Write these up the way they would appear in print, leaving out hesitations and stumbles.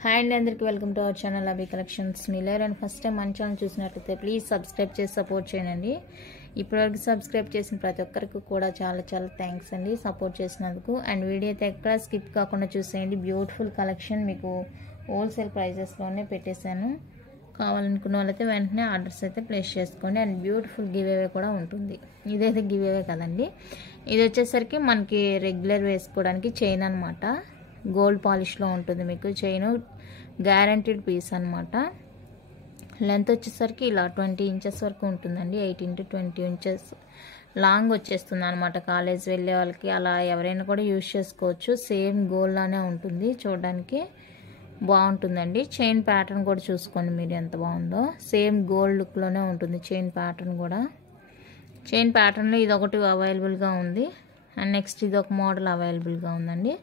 Hi అండి, అందరికీ welcome to our channel Abhi collections. మీరు అండ్ ఫస్ట్ టైం మన ఛానల్ చూసినట్లయితే ప్లీజ్ సబ్స్క్రైబ్ చేసి సపోర్ట్ చేయండి. ఇప్పటివరకు సబ్స్క్రైబ్ చేసిన ప్రతి ఒక్కరికి కూడా చాలా చాలా థ్యాంక్స్ అండి సపోర్ట్ చేసినందుకు. అండ్ వీడియో అయితే ఎక్కడ స్కిప్ కాకుండా చూసేయండి. బ్యూటిఫుల్ కలెక్షన్ మీకు హోల్సేల్ ప్రైజెస్లోనే పెట్టేశాను. కావాలనుకున్న వాళ్ళైతే వెంటనే ఆర్డర్స్ అయితే ప్లేస్ చేసుకోండి. అండ్ బ్యూటిఫుల్ గివ్ అవే కూడా ఉంటుంది. ఇదైతే గివ్ అవే కదండి, ఇది వచ్చేసరికి మనకి రెగ్యులర్ వేసుకోవడానికి చైన్ అనమాట. గోల్డ్ పాలిష్లో ఉంటుంది మీకు చైన్, గ్యారంటీడ్ పీస్ అనమాట. లెంత్ వచ్చేసరికి ఇలా 20 ఇంచెస్ వరకు ఉంటుందండి. 18 to 20 ఇంచెస్ లాంగ్ వచ్చేస్తుంది అనమాట. కాలేజ్ వెళ్ళే వాళ్ళకి అలా ఎవరైనా కూడా యూజ్ చేసుకోవచ్చు. సేమ్ గోల్డ్ లానే ఉంటుంది, చూడడానికి బాగుంటుందండి. చైన్ ప్యాటర్న్ కూడా చూసుకోండి మీరు ఎంత బాగుందో. సేమ్ గోల్డ్ లుక్లోనే ఉంటుంది చైన్ ప్యాటర్న్ కూడా. చైన్ ప్యాటర్న్లో ఇదొకటి అవైలబుల్గా ఉంది. అండ్ నెక్స్ట్ ఇదొక మోడల్ అవైలబుల్గా ఉందండి.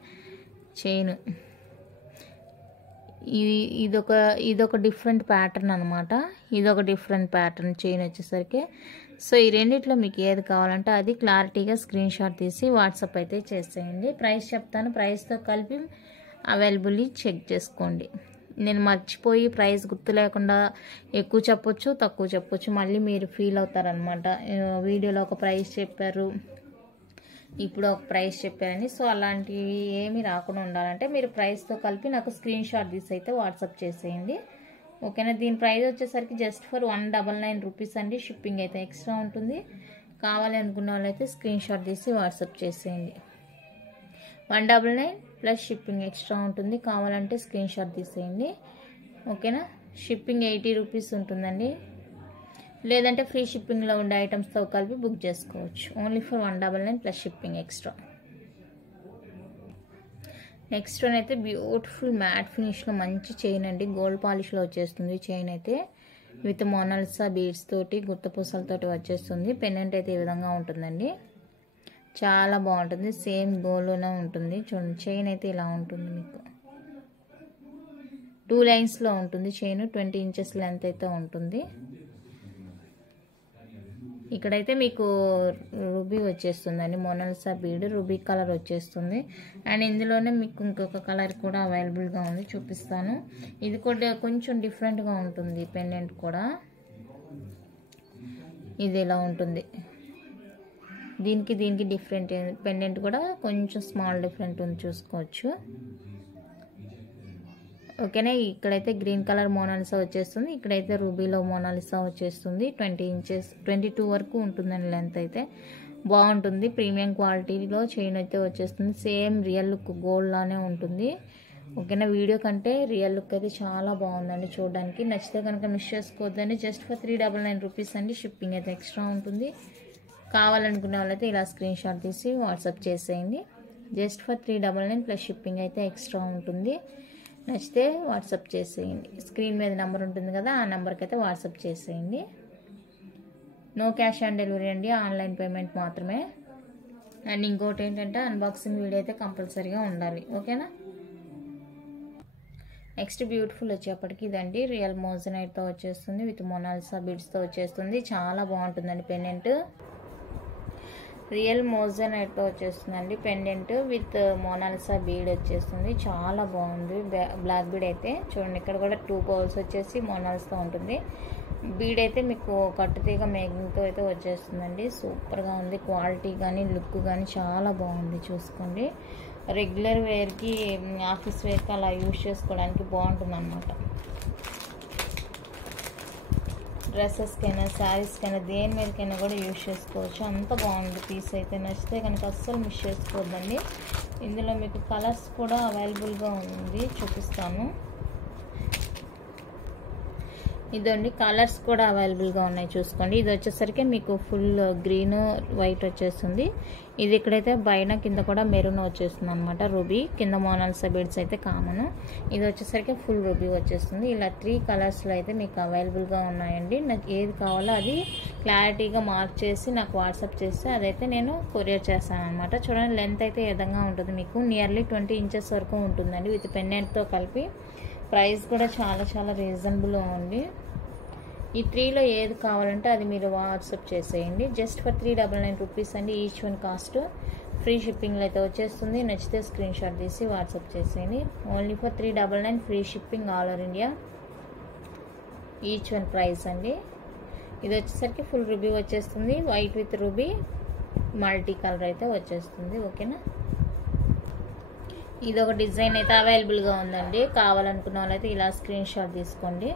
చైన్ ఇదొక డిఫరెంట్ ప్యాటర్న్ అనమాట. ఇదొక డిఫరెంట్ ప్యాటర్న్ చైన్ వచ్చేసరికి. సో ఈ రెండిట్లో మీకు ఏది కావాలంటే అది క్లారిటీగా స్క్రీన్ షాట్ తీసి వాట్సాప్ అయితే చేసేయండి. ప్రైస్ చెప్తాను, ప్రైస్తో కలిపి అవైలబుల్లీ చెక్ చేసుకోండి. నేను మర్చిపోయి ప్రైస్ గుర్తు లేకుండా ఎక్కువ చెప్పొచ్చు తక్కువ చెప్పొచ్చు, మళ్ళీ మీరు ఫీల్ అవుతారనమాట. వీడియోలో ఒక ప్రైస్ చెప్పారు, ఇప్పుడు ఒక ప్రైస్ చెప్పారని. సో అలాంటివి ఏమీ రాకుండా ఉండాలంటే మీరు ప్రైస్తో కలిపి నాకు స్క్రీన్ షాట్ తీసి అయితే వాట్సాప్ చేసేయండి, ఓకేనా. దీని ప్రైస్ వచ్చేసరికి జస్ట్ ఫర్ 199 రూపీస్ అండి. షిప్పింగ్ అయితే ఎక్స్ట్రా ఉంటుంది. కావాలి అనుకున్న వాళ్ళైతే స్క్రీన్ షాట్ తీసి వాట్సాప్ చేసేయండి. 199 ప్లస్ షిప్పింగ్ ఎక్స్ట్రా ఉంటుంది. కావాలంటే స్క్రీన్ షాట్ తీసేయండి, ఓకేనా. షిప్పింగ్ 80 రూపీస్ ఉంటుందండి. లేదంటే ఫ్రీ షిప్పింగ్లో ఉండే ఐటమ్స్తో కలిపి బుక్ చేసుకోవచ్చు. Only for 199 plus shipping extra. Next one అయితే బ్యూటిఫుల్ మ్యాట్ ఫినిష్లో మంచి చైన్ అండి. గోల్డ్ పాలిష్లో వచ్చేస్తుంది చైన్ అయితే. విత్ మోనాలిసా బీడ్స్ తోటి గుత్తపూసలతోటి వచ్చేస్తుంది. పెండెంట్ అయితే ఈ విధంగా ఉంటుందండి, చాలా బాగుంటుంది. సేమ్ గోల్డ్లోనే ఉంటుంది. చూడండి చైన్ అయితే ఇలా ఉంటుంది మీకు. 2 లైన్స్లో ఉంటుంది చైన్. 20 ఇంచెస్ లెంత్ అయితే ఉంటుంది. ఇక్కడైతే మీకు రూబీ వచ్చేస్తుందండి, మోనాలిసా బీడ్ రూబీ కలర్ వచ్చేస్తుంది. అండ్ ఇందులోనే మీకు ఇంకొక కలర్ కూడా అవైలబుల్గా ఉంది, చూపిస్తాను. ఇది కూడా కొంచెం డిఫరెంట్గా ఉంటుంది పెండెంట్ కూడా. ఇది ఇలా ఉంటుంది. దీనికి డిఫరెంట్ పెండెంట్ కూడా కొంచెం స్మాల్ డిఫరెంట్ ఉంది, చూసుకోవచ్చు, ఓకేనా. ఇక్కడైతే గ్రీన్ కలర్ మోనాలిసా వచ్చేస్తుంది. ఇక్కడైతే రూబీలో మోనాలిసా వచ్చేస్తుంది. 20 ఇంచెస్ 22 వరకు ఉంటుందండి లెంత్ అయితే. బాగుంటుంది. ప్రీమియం క్వాలిటీలో చైన్ అయితే వచ్చేస్తుంది. సేమ్ రియల్ లుక్ గోల్డ్ లానే ఉంటుంది, ఓకేనా. వీడియో కంటే రియల్ లుక్ అయితే చాలా బాగుందండి చూడడానికి. నచ్చితే కనుక మిస్ చేసుకోవద్దండి. జస్ట్ ఫర్ 399 రూపీస్ అండి. షిప్పింగ్ అయితే ఎక్స్ట్రా ఉంటుంది. కావాలనుకునే వాళ్ళైతే ఇలా స్క్రీన్ షాట్ తీసి వాట్సాప్ చేసేయండి. జస్ట్ ఫర్ 399 ప్లస్ షిప్పింగ్ అయితే ఎక్స్ట్రా ఉంటుంది. నచ్చితే వాట్సాప్ చేసేయండి. స్క్రీన్ మీద నెంబర్ ఉంటుంది కదా, ఆ నెంబర్కి అయితే వాట్సాప్ చేసేయండి. నో క్యాష్ ఆన్ డెలివరీ అండి, ఆన్లైన్ పేమెంట్ మాత్రమే. అండ్ ఇంకోటి ఏంటంటే అన్బాక్సింగ్ వీడియో అయితే కంపల్సరీగా ఉండాలి, ఓకేనా. నెక్స్ట్ బ్యూటిఫుల్ వచ్చేప్పటికి ఇదండి. రియల్ మోజనైట్తో వచ్చేస్తుంది. విత్ మోనాలిసా బీడ్స్తో వచ్చేస్తుంది. చాలా బాగుంటుందండి పెండెంట్. రియల్ మోజనైట్తో వచ్చేస్తుందండి పెండెంట్ విత్ మోనాలిసా బీడ్ వచ్చేస్తుంది. చాలా బాగుంది. బ్లాక్ బీడ్ అయితే చూడండి, ఇక్కడ కూడా 2 పర్ల్స్ వచ్చేసి మోనాలిసా ఉంటుంది. బీడ్ అయితే మీకు కట్టుతీగ మేకింగ్తో అయితే వచ్చేస్తుందండి. సూపర్గా ఉంది. క్వాలిటీ కానీ లుక్ కానీ చాలా బాగుంది, చూసుకోండి. రెగ్యులర్ వేర్కి ఆఫీస్ వేర్కి అలా యూజ్ చేసుకోవడానికి బాగుంటుంది అన్నమాట. డ్రెస్సెస్కైనా శారీస్కైనా దేని మీదకైనా కూడా యూజ్ చేసుకోవచ్చు. అంత బాగుంది పీస్ అయితే. నచ్చితే కనుక అస్సలు మిస్ చేసుకోవద్దండి. ఇందులో మీకు కలర్స్ కూడా అవైలబుల్గా ఉంది, చూపిస్తాను. ఇదండి కలర్స్ కూడా అవైలబుల్గా ఉన్నాయి, చూసుకోండి. ఇది వచ్చేసరికి మీకు ఫుల్ గ్రీన్ వైట్ వచ్చేస్తుంది. ఇది ఇక్కడైతే పైన కింద కూడా మెరూన్ వచ్చేస్తుంది అనమాట. రూబీ కింద మోనాలిసా బీడ్స్ అయితే కామన్. ఇది వచ్చేసరికి ఫుల్ రూబీ వచ్చేస్తుంది. ఇలా 3 కలర్స్లో అయితే మీకు అవైలబుల్గా ఉన్నాయండి. నాకు ఏది కావాలో అది క్లారిటీగా మార్క్ చేసి నాకు వాట్సాప్ చేస్తే అదైతే నేను కొరియర్ చేస్తాను అనమాట. చూడండి లెంత్ అయితే ఈ విధంగా ఉంటుంది. మీకు నియర్లీ 20 ఇంచెస్ వరకు ఉంటుందండి విత్ పెండెంట్తో కలిపి. ప్రైస్ కూడా చాలా చాలా రీజనబుల్గా ఉంది. ఈ 3లో ఏది కావాలంటే అది మీరు వాట్సాప్ చేసేయండి. జస్ట్ ఫర్ 399 రూపీస్ అండి. ఈచ్ వన్ కాస్ట్ ఫ్రీ షిప్పింగ్లో అయితే వచ్చేస్తుంది. నచ్చితే స్క్రీన్ షాట్ తీసి వాట్సాప్ చేసేయండి. Only for 399 free shipping all over India. Each one price అండి. ఇది వచ్చేసరికి ఫుల్ రూబీ వచ్చేస్తుంది. White with ruby multi colour అయితే వచ్చేస్తుంది. ఓకేనా, ఇది ఒక డిజైన్ అయితే అవైలబుల్గా ఉందండి. కావాలనుకున్న వాళ్ళైతే ఇలా స్క్రీన్ షాట్ తీసుకోండి.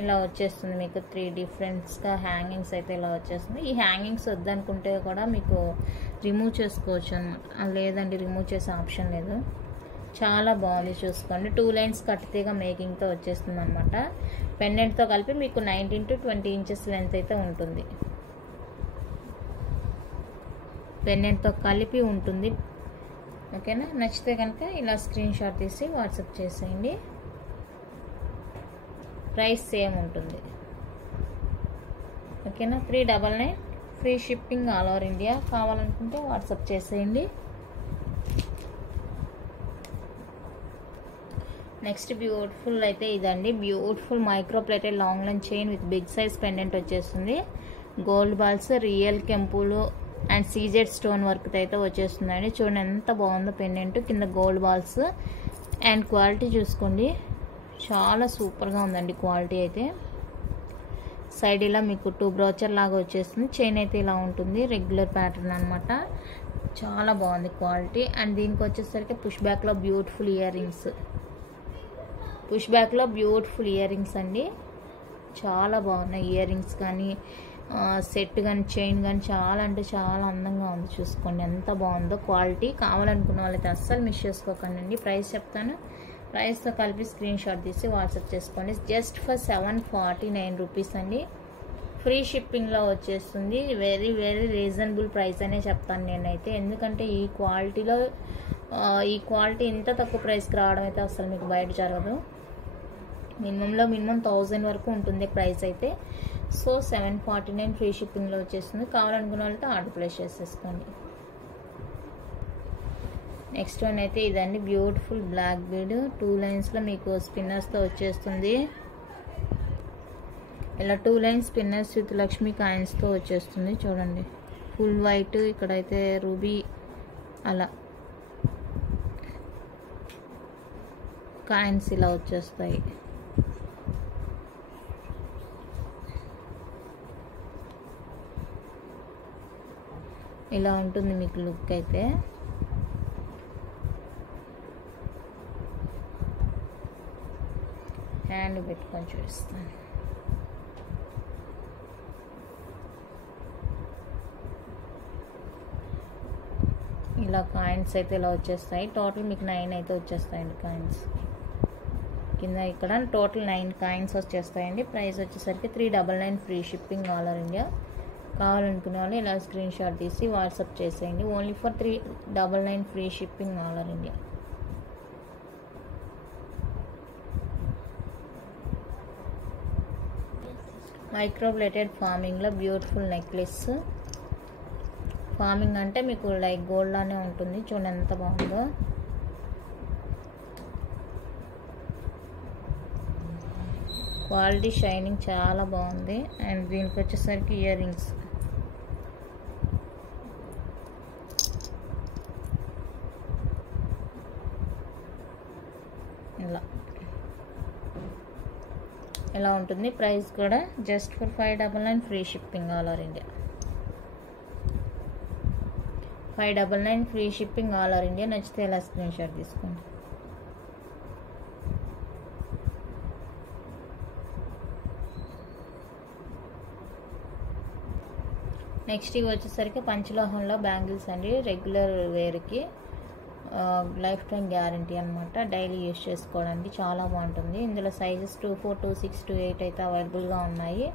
ఇలా వచ్చేస్తుంది మీకు 3 డిఫరెంట్స్గా హ్యాంగింగ్స్ అయితే ఇలా వచ్చేస్తుంది. ఈ హ్యాంగింగ్స్ వద్దనుకుంటే కూడా మీకు రిమూవ్ చేసుకోవచ్చు అనమాట. లేదండి, రిమూవ్ చేసే ఆప్షన్ లేదు. చాలా బాగుంది, చూసుకోండి. 2 లైన్స్ కట్టితేగా మేకింగ్తో వచ్చేస్తుంది అనమాట. పెండెంట్తో కలిపి మీకు 19 to 20 ఇంచెస్ లెంత్ అయితే ఉంటుంది. పెండెంట్తో కలిపి ఉంటుంది. ఓకేనా, నచ్చితే కనుక ఇలా స్క్రీన్ షాట్ తీసి వాట్సాప్ చేసేయండి. ప్రైస్ సేమ్ ఉంటుంది. ఓకేనా, 399 free shipping all over India. కావాలనుకుంటే వాట్సాప్ చేసేయండి. నెక్స్ట్ బ్యూటిఫుల్ అయితే ఇదండి. Beautiful micro plated long line chain with big size pendant వచ్చేస్తుంది. గోల్డ్ బాల్స్, రియల్ కెంపులు అండ్ సీజెడ్ స్టోన్ వర్క్ అయితే వచ్చేస్తుందండి. చూడండి ఎంత బాగుందో పెండెంట్. కింద గోల్డ్ బాల్స్ అండ్ క్వాలిటీ చూసుకోండి, చాలా సూపర్గా ఉందండి క్వాలిటీ అయితే. సైడ్ ఇలా మీకు 2 బ్రోచర్ లాగా వచ్చేస్తుంది. చైన్ అయితే ఇలా ఉంటుంది, రెగ్యులర్ ప్యాటర్న్ అనమాట. చాలా బాగుంది క్వాలిటీ. అండ్ దీనికి వచ్చేసరికి పుష్ బ్యాక్లో బ్యూటిఫుల్ ఇయర్ రింగ్స్. పుష్ బ్యాక్లో బ్యూటిఫుల్ ఇయర్ రింగ్స్ అండి. చాలా బాగున్నాయి ఇయర్ రింగ్స్ కానీ సెట్ కానీ చైన్ కానీ చాలా అంటే చాలా అందంగా ఉంది. చూసుకోండి ఎంత బాగుందో క్వాలిటీ. కావాలనుకున్న వాళ్ళైతే అస్సలు మిస్ చేసుకోకండి అండి. ప్రైస్ చెప్తాను, ప్రైస్తో కలిపి స్క్రీన్ షాట్ తీసి వాట్సాప్ చేసుకోండి. జస్ట్ ఫర్ 749 రూపీస్ అండి. ఫ్రీ షిప్పింగ్లో వచ్చేస్తుంది. వెరీ వెరీ రీజనబుల్ ప్రైస్ అనే చెప్తాను నేనైతే. ఎందుకంటే ఈ క్వాలిటీ ఇంత తక్కువ ప్రైస్కి రావడం అయితే అసలు మీకు బయట జరగదు. మినిమంలో మినిమం 1000 వరకు ఉంటుంది ప్రైస్ అయితే. సో 749 ఫ్రీ షిప్పింగ్లో వచ్చేస్తుంది. కావాలనుకున్న వాళ్ళతో ఆర్డర్ ప్లేస్ చేసేసుకోండి. నెక్స్ట్ వన్ అయితే ఇదండి. బ్యూటిఫుల్ బ్లాక్ బీడ్ 2 లైన్స్లో మీకు స్పిన్నర్స్తో వచ్చేస్తుంది. ఇలా 2 లైన్స్ స్పిన్నర్స్ విత్ లక్ష్మీ కాయిన్స్తో వచ్చేస్తుంది. చూడండి ఫుల్ వైట్, ఇక్కడైతే రూబీ అలా కాయిన్స్ ఇలా వచ్చేస్తాయి. ఇలా ఉంటుంది మీకు లుక్ అయితే. హ్యాండ్ పెట్టుకొని చూపిస్తాను. ఇలా కాయిన్స్ అయితే ఇలా వచ్చేస్తాయి. టోటల్ మీకు 9 అయితే వచ్చేస్తాయండి కాయిన్స్. కింద ఇక్కడ టోటల్ 9 కాయిన్స్ వచ్చేస్తాయండి. ప్రైస్ వచ్చేసరికి 399 free shipping all over India. కావాలనుకునే వాళ్ళు ఇలా స్క్రీన్ షాట్ తీసి వాట్సాప్ చేసేయండి. Only for 399 free shipping all over India. Micro plated ఫార్మింగ్లో బ్యూటిఫుల్ నెక్లెస్. ఫార్మింగ్ అంటే మీకు లైక్ గోల్డ్ లానే ఉంటుంది. చూడండి ఎంత బాగుందో. క్వాలిటీ షైనింగ్ చాలా బాగుంది. అండ్ దీనికి వచ్చేసరికి ఇయర్ రింగ్స్. ఇలా ఉంటుంది. ప్రైస్ కూడా just for 599 free shipping all over India. 599 free shipping all over India. నచ్చితే ఇలా స్క్రీన్ షాట్ తీసుకోండి. నెక్స్ట్ ఇవి వచ్చేసరికి పంచలోహంలో బ్యాంగిల్స్ అండి. రెగ్యులర్ వేర్కి లైఫ్ టైం గ్యారంటీ అనమాట. డైలీ యూస్ చేసుకోవడానికి చాలా బాగుంటుంది. ఇందులో సైజెస్ 24, 26, 28 అయితే అవైలబుల్గా ఉన్నాయి.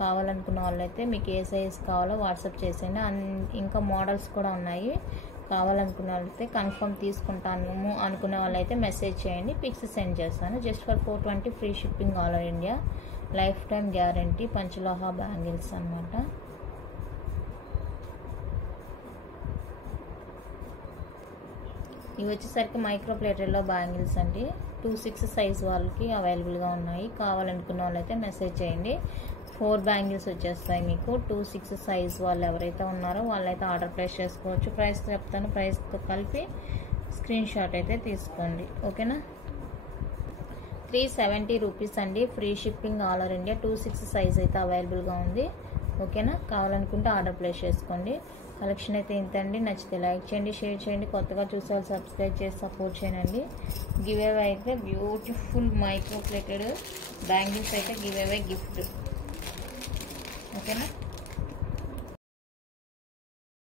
కావాలనుకున్న వాళ్ళైతే మీకు ఏ సైజ్ కావాలో వాట్సాప్ చేసేయండి. ఇంకా మోడల్స్ కూడా ఉన్నాయి. కావాలనుకున్న వాళ్ళైతే కన్ఫర్మ్ తీసుకుంటాను అనుకునే వాళ్ళైతే మెసేజ్ చేయండి, పిక్స్ సెండ్ చేస్తాను. Just for 420 free shipping all over India. Lifetime guarantee పంచలోహ బ్యాంగిల్స్ అనమాట. ఇవి వచ్చేసరికి మైక్రో ప్లేటెడ్లో బ్యాంగిల్స్ అండి. 2-6 సైజ్ వాళ్ళకి అవైలబుల్గా ఉన్నాయి. కావాలనుకున్న వాళ్ళైతే మెసేజ్ చేయండి. 4 బ్యాంగిల్స్ వచ్చేస్తాయి మీకు. 2-6 సైజ్ వాళ్ళు ఎవరైతే ఉన్నారో వాళ్ళైతే ఆర్డర్ ప్లేస్ చేసుకోవచ్చు. ప్రైస్ చెప్తాను, ప్రైస్తో కలిపి స్క్రీన్ షాట్ అయితే తీసుకోండి. ఓకేనా. 370 రూపీస్ అండి. Free shipping all over India. 2-6 size అయితే అవైలబుల్గా ఉంది. ఓకేనా. కావాలనుకుంటే ఆర్డర్ ప్లేస్ చేసుకోండి. కలెక్షన్ అయితే ఇంత అండి. నచ్చితే లైక్ చేయండి, షేర్ చేయండి. కొత్తగా చూసే వాళ్ళు సబ్స్క్రైబ్ చేసి సపోర్ట్ చేయండి. గివ్ అవే అయితే బ్యూటిఫుల్ మైక్రో ప్లేటెడ్ బ్యాంగిల్స్ అయితే గివ్ అవే గిఫ్ట్. ఓకేనా.